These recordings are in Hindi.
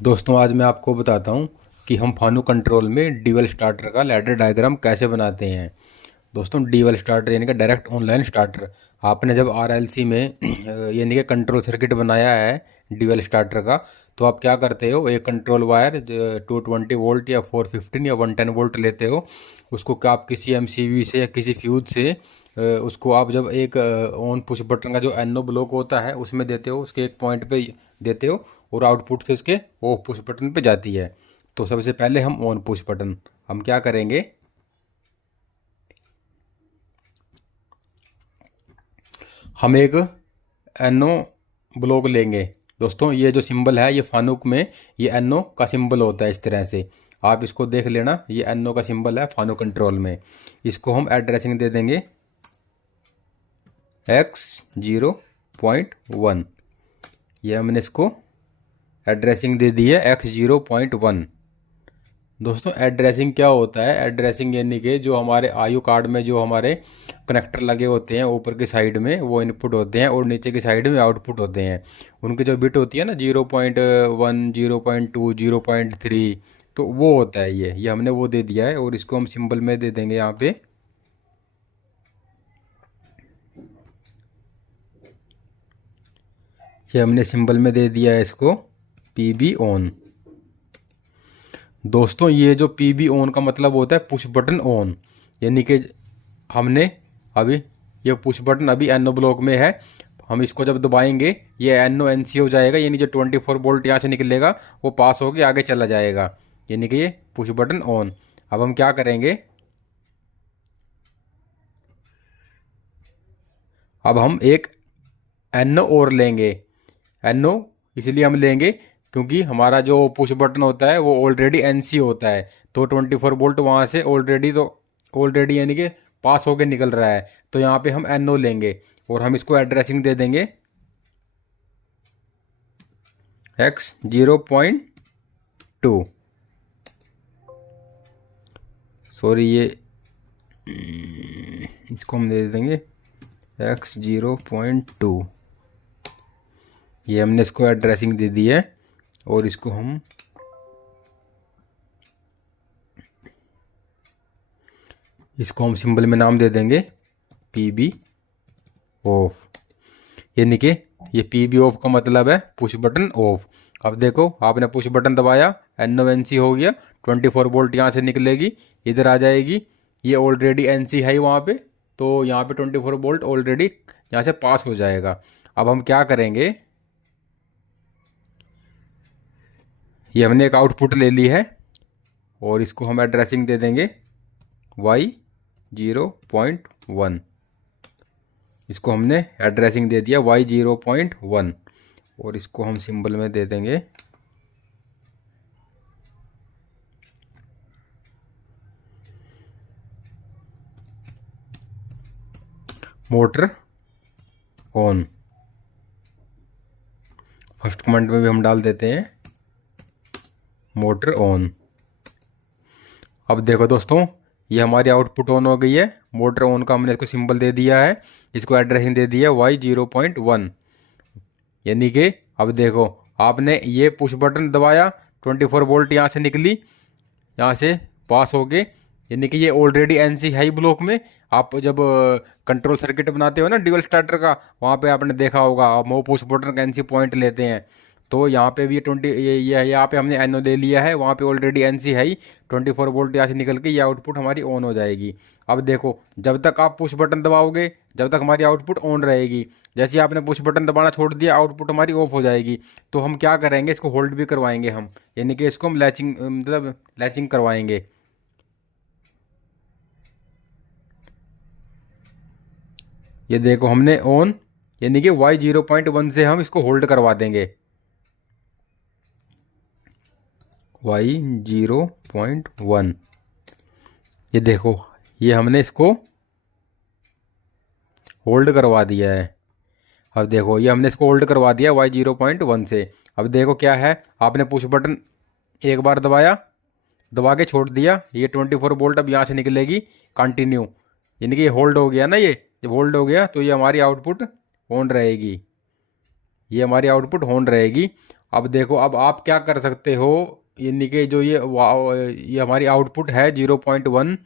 दोस्तों आज मैं आपको बताता हूँ कि हम फानू कंट्रोल में डीएल स्टार्टर का लैडर डायग्राम कैसे बनाते हैं। दोस्तों डीएल स्टार्टर यानी कि डायरेक्ट ऑनलाइन स्टार्टर, आपने जब आरएलसी में यानी कि कंट्रोल सर्किट बनाया है डीएल स्टार्टर का, तो आप क्या करते हो, एक कंट्रोल वायर 220 वोल्ट या 415 या 110 वोल्ट लेते हो। उसको क्या आप किसी एमसीबी से या किसी फ्यूज से उसको आप जब एक ऑन पुश बटन का जो एनो ब्लॉक होता है उसमें देते हो, उसके एक पॉइंट पे देते हो और आउटपुट से उसके ऑफ पुश बटन पे जाती है। तो सबसे पहले हम ऑन पुश बटन हम क्या करेंगे, हम एक एनो ब्लॉक लेंगे। दोस्तों ये जो सिंबल है ये फानुक में ये एनो का सिंबल होता है, इस तरह से आप इसको देख लेना, ये एनो का सिंबल है फानुक कंट्रोल में। इसको हम एड्रेसिंग दे देंगे x0.1। ये हमने इसको एड्रेसिंग दे दी है x0.1। दोस्तों एड्रेसिंग क्या होता है, एड्रेसिंग यानी कि जो हमारे आयु कार्ड में जो हमारे कनेक्टर लगे होते हैं ऊपर की साइड में वो इनपुट होते हैं और नीचे की साइड में आउटपुट होते हैं। उनकी जो बिट होती है ना 0.1 0.2 0.3, तो वो होता है ये हमने वो दे दिया है और इसको हम सिंबल में दे देंगे यहाँ पे ये हमने सिंबल में दे दिया है इसको पीबी ऑन। दोस्तों ये जो पीबी ऑन का मतलब होता है पुश बटन ऑन, यानी कि हमने अभी ये पुश बटन अभी एनो ब्लॉक में है, हम इसको जब दबाएंगे ये एनो एनसी हो जाएगा, यानी जो 24 वोल्ट यहाँ से निकलेगा वो पास होके आगे चला जाएगा, यानी कि ये पुश बटन ऑन। अब हम क्या करेंगे, अब हम एक एनो और लेंगे। एनो इसलिए हम लेंगे क्योंकि हमारा जो पुश बटन होता है वो ऑलरेडी एनसी होता है, तो 24 वोल्ट वहाँ से ऑलरेडी यानी कि पास होके निकल रहा है। तो यहाँ पे हम एनो लेंगे और हम इसको एड्रेसिंग दे देंगे x0.2। सॉरी ये इसको हम दे देंगे x0.2। ये हमने इसको एड्रेसिंग दे दी है और इसको हम सिंबल में नाम दे देंगे पीबी ऑफ, यानी कि ये पीबी ऑफ का मतलब है पुश बटन ऑफ। अब देखो आपने पुश बटन दबाया, एनो एनसी हो गया, 24 वोल्ट यहाँ से निकलेगी इधर आ जाएगी, ये ऑलरेडी एनसी है वहाँ पे, तो यहाँ पे 24 वोल्ट ऑलरेडी यहाँ से पास हो जाएगा। अब हम क्या करेंगे, ये हमने एक आउटपुट ले ली है और इसको हम एड्रेसिंग दे देंगे y0.1। इसको हमने एड्रेसिंग दे दिया y0.1 और इसको हम सिंबल में दे देंगे मोटर ऑन। फर्स्ट कमेंट में भी हम डाल देते हैं मोटर ऑन। अब देखो दोस्तों ये हमारी आउटपुट ऑन हो गई है, मोटर ऑन का हमने इसको सिंबल दे दिया है, इसको एड्रेसिंग दे दिया y0.1। यानी कि अब देखो आपने ये पुश बटन दबाया, 24 वोल्ट यहाँ से निकली, यहाँ से पास हो गए, यानी कि ये ऑलरेडी एनसी हाई ब्लॉक में। आप जब कंट्रोल सर्किट बनाते हो ना डुअल स्टार्टर का, वहाँ पे आपने देखा होगा हम वो पुश बटन का एनसी पॉइंट लेते हैं, तो यहाँ पे भी ये यहाँ पे हमने एनो ले लिया है, वहाँ पे ऑलरेडी एनसी है ही, 24 वोल्ट यहाँ से निकल के ये आउटपुट हमारी ऑन हो जाएगी। अब देखो जब तक आप पुश बटन दबाओगे जब तक हमारी आउटपुट ऑन रहेगी, जैसे ही आपने पुश बटन दबाना छोड़ दिया आउटपुट हमारी ऑफ हो जाएगी। तो हम क्या करेंगे, इसको होल्ड भी करवाएंगे हम, यानी कि इसको हम लैचिंग मतलब लैचिंग करवाएंगे। ये देखो हमने ऑन, यानी कि y0.1 से हम इसको होल्ड करवा देंगे y0.1। ये देखो ये हमने इसको होल्ड करवा दिया है। अब देखो ये हमने इसको होल्ड करवा दिया y0.1 से। अब देखो क्या है, आपने पुश बटन एक बार दबाया, दबा के छोड़ दिया, ये 24 वोल्ट अब यहाँ से निकलेगी कंटिन्यू, यानी कि ये होल्ड हो गया ना, ये जब होल्ड हो गया तो ये हमारी आउटपुट ऑन रहेगी, ये हमारी आउटपुट ऑन रहेगी। अब देखो, अब आप क्या कर सकते हो, यानी कि जो ये हमारी आउटपुट है 0.1,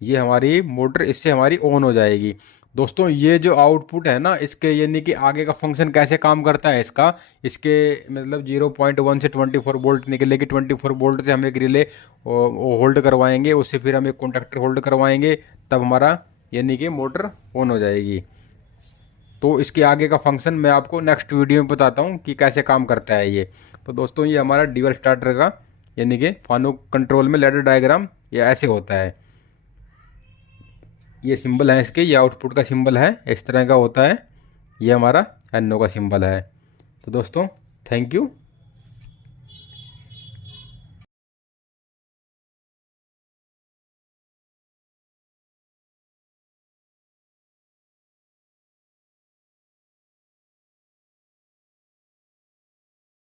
ये हमारी मोटर इससे हमारी ऑन हो जाएगी। दोस्तों ये जो आउटपुट है ना, इसके यानी कि आगे का फंक्शन कैसे काम करता है इसका, इसके मतलब 0.1 से 24 वोल्ट निकलेगी। 24 वोल्ट से हम एक रिले होल्ड करवाएंगे, उससे फिर हम एक कॉन्टैक्टर होल्ड करवाएंगे, तब हमारा यानी कि मोटर ऑन हो जाएगी। तो इसके आगे का फंक्शन मैं आपको नेक्स्ट वीडियो में बताता हूँ कि कैसे काम करता है ये। तो दोस्तों ये हमारा ड्यूअल स्टार्टर का यानी कि फानुक कंट्रोल में लैडर डायग्राम ये ऐसे होता है। ये सिंबल है इसके, ये आउटपुट का सिंबल है, इस तरह का होता है। ये हमारा एनो का सिंबल है। तो दोस्तों थैंक यू।